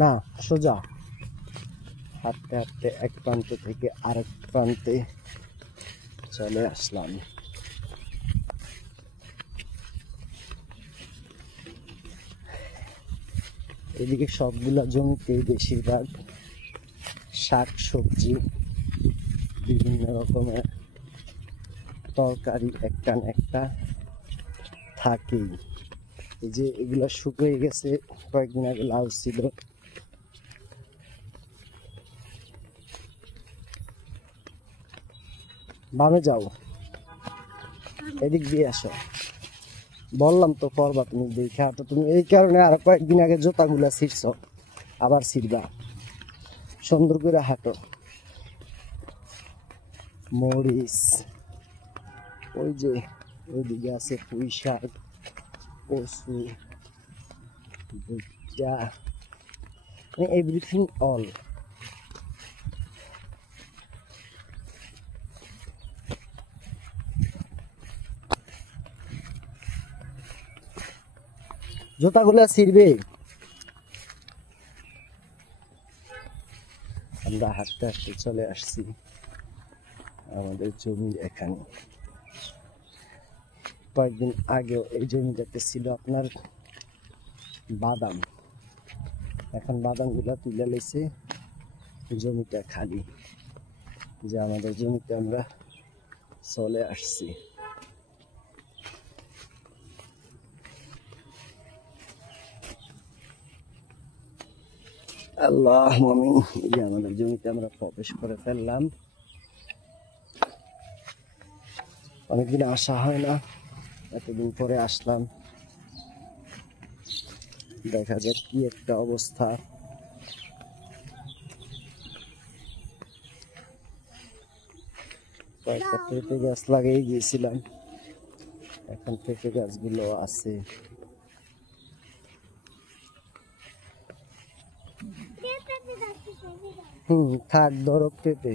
না, সোজা হাঁটতে হাঁটতে এক প্রান্ত থেকে আরেক প্রান্তে চলে আসলাম। এদিকে সবগুলা জমিতে বেশিরভাগ শাক সবজি, বিভিন্ন রকমের তরকারি একটা না একটা থাকেই। এই যে এগুলা শুকিয়ে গেছে, কয়েকদিন আগে লাউ ছিল। বামে যাও, এদিক দিয়ে আসো। বললাম তো করবা তুমি, দেখা তো তুমি। এই কারণে আর কয়েকদিন আগে জুতাগুলা ছিঁড়ছ, আবার ছিঁড়বা। সুন্দর করে হাঁটো। মরিচ, ওই যে ওইদিকে আছে পুঁই শাক, কচু, ভুট্টা, এভরিথিং অল। জুতাগুলা ছিঁড়বে। আমরা হাঁটতে হাঁটতে চলে আসছি আমাদের জমির এখানে। কয়েকদিন আগেও এই জমিটাতে ছিল আপনার বাদাম। এখন বাদামগুলা তুলে লেছে, জমিটা খালি। যে আমাদের জমিতে আমরা চলে আসছি। আল্লাহ মামিন, এই যে আমাদের জমিতে আমরা প্রবেশ করে ফেললাম। অনেকদিন আসা হয় না, এতদিন পরে আসলাম। দেখা যাক কি একটা অবস্থা। কয়েকটা পেঁপে গাছ লাগিয়ে গিয়েছিলাম, এখন পেঁপে গাছগুলো আছে। থাক, ধরো পেঁপে।